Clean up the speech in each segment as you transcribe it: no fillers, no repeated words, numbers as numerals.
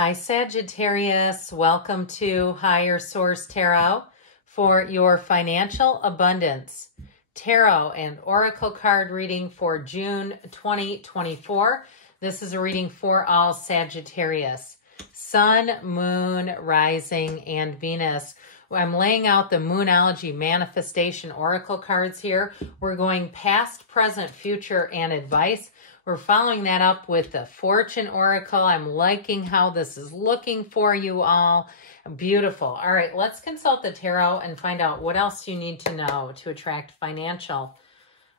Hi, Sagittarius. Welcome to Higher Source Tarot for your financial abundance tarot and oracle card reading for June 2024. This is a reading for all Sagittarius. Sun, Moon, Rising, and Venus. I'm laying out the Moonology Manifestation Oracle cards here. We're going past, present, future, and advice. We're following that up with the Fortune Oracle. I'm liking how this is looking for you all. Beautiful. All right, let's consult the tarot and find out what else you need to know to attract financial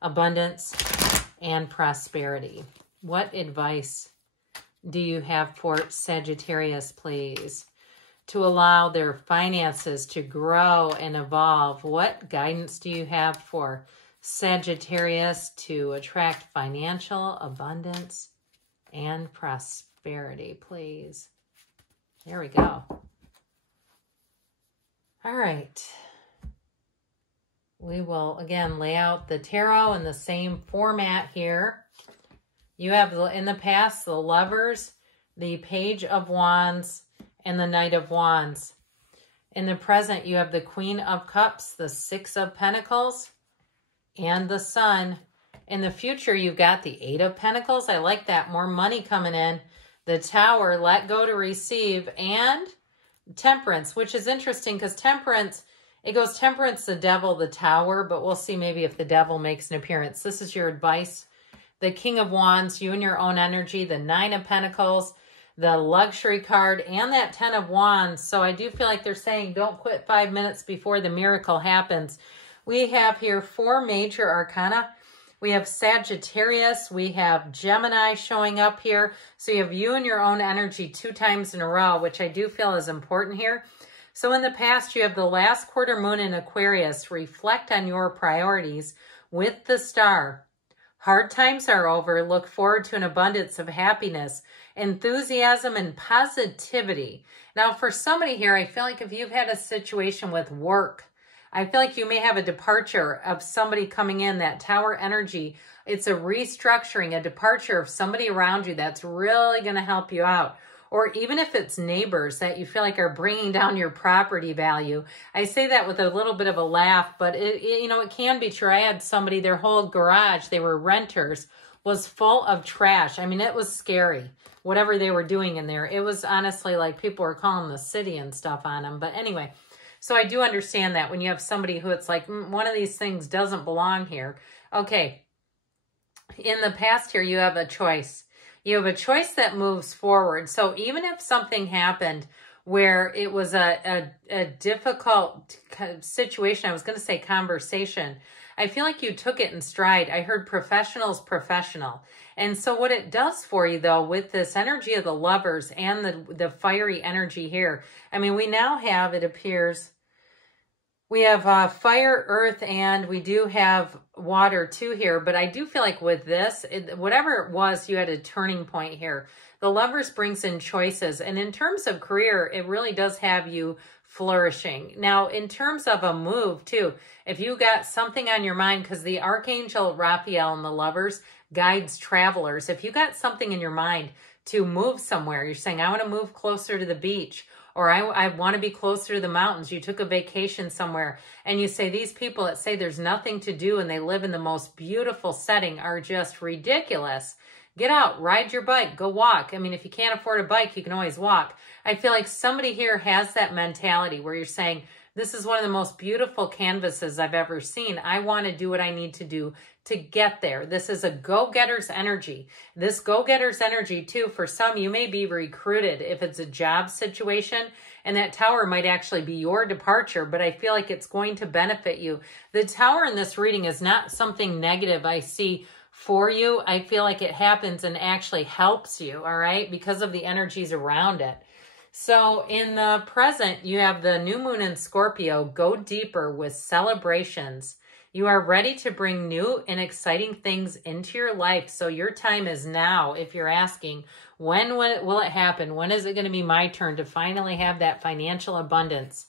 abundance and prosperity. What advice do you have for Sagittarius, please, to allow their finances to grow and evolve? What guidance do you have for Sagittarius to attract financial abundance and prosperity, please? There we go. All right. We will, again, lay out the tarot in the same format here. You have, in the past, the Lovers, the Page of Wands, and the Knight of Wands. In the present, you have the Queen of Cups, the Six of Pentacles, and the Sun. In the future, you've got the Eight of Pentacles. I like that. More money coming in. The Tower, let go to receive, and Temperance, which is interesting because Temperance, it goes Temperance, the Devil, the Tower, but we'll see maybe if the Devil makes an appearance. This is your advice. The King of Wands, you and your own energy, the Nine of Pentacles, the Luxury card, and that Ten of Wands. So I do feel like they're saying don't quit 5 minutes before the miracle happens. We have here 4 major arcana. We have Sagittarius. We have Gemini showing up here. So you have you and your own energy 2 times in a row, which I do feel is important here. So in the past, you have the last quarter moon in Aquarius. Reflect on your priorities with the Star. Hard times are over. Look forward to an abundance of happiness, enthusiasm, and positivity. Now, for somebody here, I feel like if you've had a situation with work, I feel like you may have a departure of somebody coming in, that Tower energy. It's a restructuring, a departure of somebody around you that's really going to help you out. Or even if it's neighbors that you feel like are bringing down your property value. I say that with a little bit of a laugh, but it can be true. I had somebody, their whole garage, they were renters, was full of trash. I mean, it was scary, whatever they were doing in there. It was honestly like people were calling the city and stuff on them. But anyway, so I do understand that when you have somebody who it's like, one of these things doesn't belong here. Okay, in the past here, you have a choice. You have a choice that moves forward. So even if something happened where it was a difficult situation, I was going to say conversation, I feel like you took it in stride. I heard professional's professional. And so what it does for you, though, with this energy of the Lovers and the fiery energy here, I mean, we now have, it appears, we have fire, earth, and we do have water too here. But I do feel like with this, whatever it was, you had a turning point here. The Lovers brings in choices. And in terms of career, it really does have you flourishing. Now, in terms of a move too, if you got something on your mind, because the Archangel Raphael and the Lovers guides travelers. If you got something in your mind to move somewhere, you're saying, I want to move closer to the beach, or I want to be closer to the mountains. You took a vacation somewhere and you say, these people that say there's nothing to do and they live in the most beautiful setting are just ridiculous. Get out, ride your bike, go walk. I mean, if you can't afford a bike, you can always walk. I feel like somebody here has that mentality where you're saying, this is one of the most beautiful canvases I've ever seen. I want to do what I need to do to get there. This is a go-getter's energy. This go-getter's energy, too, for some, you may be recruited if it's a job situation, and that Tower might actually be your departure, but I feel like it's going to benefit you. The Tower in this reading is not something negative I see for you. I feel like it happens and actually helps you, all right, because of the energies around it. So in the present, you have the new moon in Scorpio. Go deeper with celebrations. You are ready to bring new and exciting things into your life. So your time is now. If you're asking, when will it happen? When is it going to be my turn to finally have that financial abundance?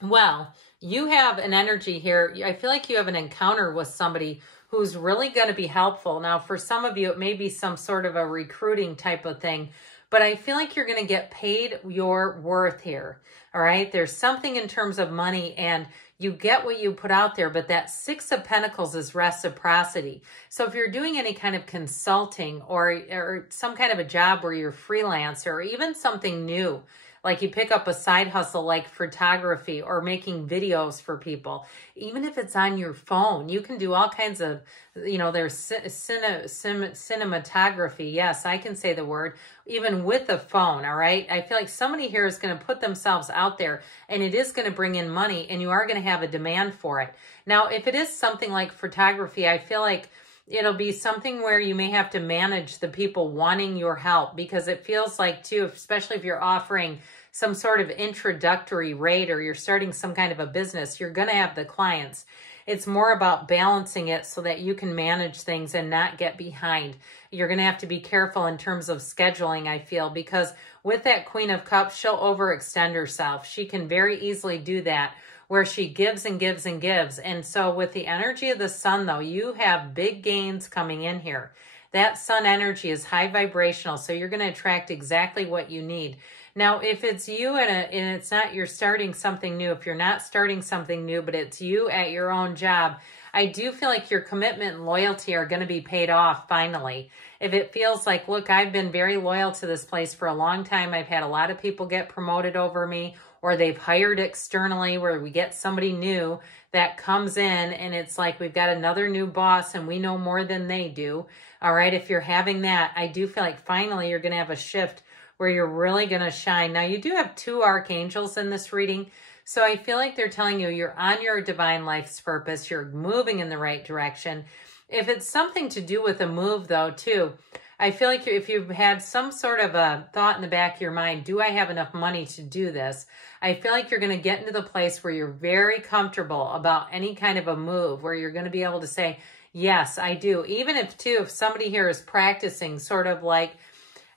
Well, you have an energy here. I feel like you have an encounter with somebody who's really going to be helpful. Now, for some of you, it may be some sort of a recruiting type of thing, but I feel like you're going to get paid your worth here. All right. There's something in terms of money, and you get what you put out there, but that Six of Pentacles is reciprocity. So if you're doing any kind of consulting or some kind of a job where you're freelance, or even something new, like you pick up a side hustle like photography or making videos for people, even if it's on your phone, you can do all kinds of, you know, there's cinematography. Yes, I can say the word, even with a phone, all right? I feel like somebody here is going to put themselves out there, and it is going to bring in money, and you are going to have a demand for it. Now, if it is something like photography, I feel like it'll be something where you may have to manage the people wanting your help, because it feels like too, especially if you're offering some sort of introductory rate or you're starting some kind of a business, you're going to have the clients. It's more about balancing it so that you can manage things and not get behind. You're going to have to be careful in terms of scheduling, I feel, because with that Queen of Cups, she'll overextend herself. She can very easily do that, where she gives and gives and gives. And so with the energy of the Sun, though, you have big gains coming in here. That Sun energy is high vibrational, so you're going to attract exactly what you need. Now, if it's you and it's not you're starting something new, if you're not starting something new, but it's you at your own job, I do feel like your commitment and loyalty are going to be paid off finally. If it feels like, look, I've been very loyal to this place for a long time. I've had a lot of people get promoted over me, or they've hired externally where we get somebody new that comes in and it's like we've got another new boss and we know more than they do. All right, if you're having that, I do feel like finally you're going to have a shift where you're really going to shine. Now, you do have two archangels in this reading, so I feel like they're telling you you're on your divine life's purpose. You're moving in the right direction. If it's something to do with a move, though, too, I feel like if you've had some sort of a thought in the back of your mind, do I have enough money to do this? I feel like you're going to get into the place where you're very comfortable about any kind of a move, where you're going to be able to say, yes, I do. Even if, too, if somebody here is practicing sort of like,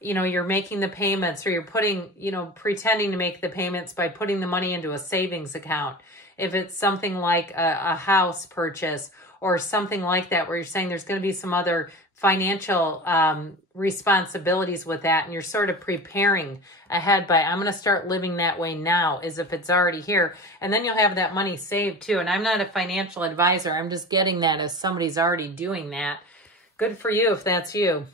you know, you're making the payments, or you're putting, you know, pretending to make the payments by putting the money into a savings account. If it's something like a house purchase or something like that, where you're saying there's going to be some other financial responsibilities with that, and you're sort of preparing ahead by, I'm going to start living that way now, as if it's already here. And then you'll have that money saved too. And I'm not a financial advisor. I'm just getting that as somebody's already doing that. Good for you if that's you.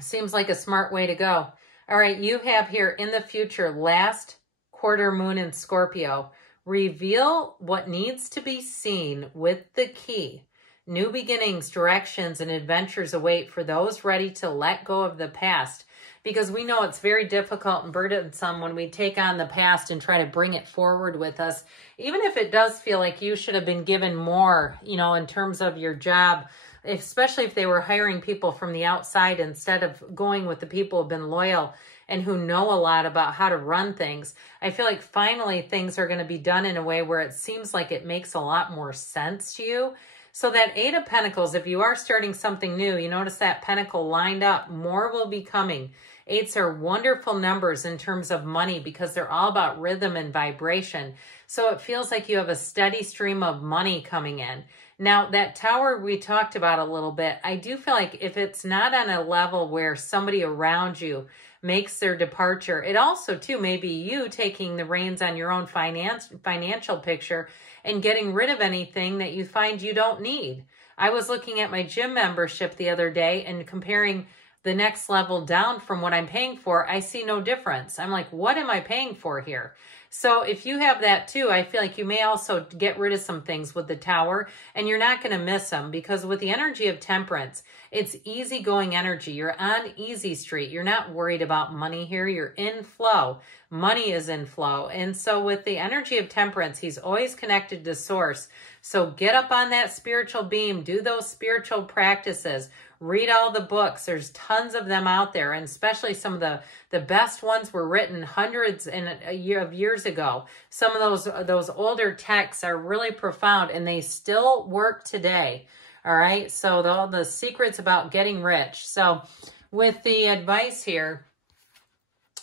Seems like a smart way to go. All right, you have here in the future, last quarter moon in Scorpio. Reveal what needs to be seen with the key. New beginnings, directions, and adventures await for those ready to let go of the past. Because we know it's very difficult and burdensome when we take on the past and try to bring it forward with us. Even if it does feel like you should have been given more, you know, in terms of your job, especially if they were hiring people from the outside instead of going with the people who've been loyal and who know a lot about how to run things. I feel like finally things are going to be done in a way where it seems like it makes a lot more sense to you. So that Eight of Pentacles, if you are starting something new, you notice that pentacle lined up, more will be coming. Eights are wonderful numbers in terms of money because they're all about rhythm and vibration. So it feels like you have a steady stream of money coming in. Now, that tower we talked about a little bit, I do feel like if it's not on a level where somebody around you makes their departure, it also, too, may be you taking the reins on your own financial picture and getting rid of anything that you find you don't need. I was looking at my gym membership the other day and comparing the next level down from what I'm paying for. I see no difference. I'm like, what am I paying for here? So if you have that too, I feel like you may also get rid of some things with the tower, and you're not going to miss them, because with the energy of Temperance, it's easygoing energy. You're on easy street. You're not worried about money here. You're in flow. Money is in flow. And so with the energy of Temperance, he's always connected to source. So get up on that spiritual beam, do those spiritual practices, read all the books. There's tons of them out there, and especially some of the best ones were written hundreds of years ago. Some of those older texts are really profound, and they still work today. All right, so all the secrets about getting rich. So with the advice here,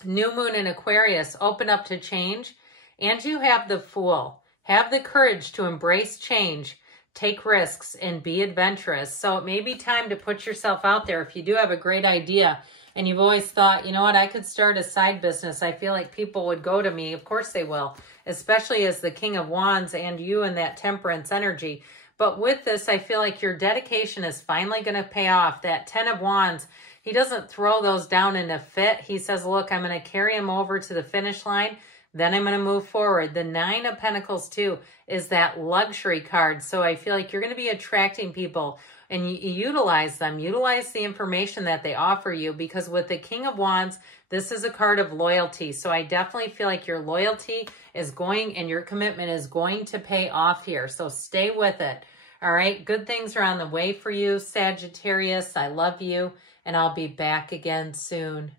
new moon in Aquarius, open up to change, and you have the Fool. Have the courage to embrace change. take risks and be adventurous. So it may be time to put yourself out there. If you do have a great idea and you've always thought, you know what, I could start a side business. I feel like people would go to me. Of course they will, especially as the King of Wands and you in that temperance energy. But with this, I feel like your dedication is finally going to pay off. That 10 of Wands, he doesn't throw those down in a fit. He says, look, I'm going to carry him over to the finish line. Then I'm going to move forward. The 9 of Pentacles, too, is that luxury card. So I feel like you're going to be attracting people and you utilize them. Utilize the information that they offer you, because with the King of Wands, this is a card of loyalty. So I definitely feel like your loyalty is going and your commitment is going to pay off here. So stay with it. All right. Good things are on the way for you, Sagittarius. I love you, and I'll be back again soon.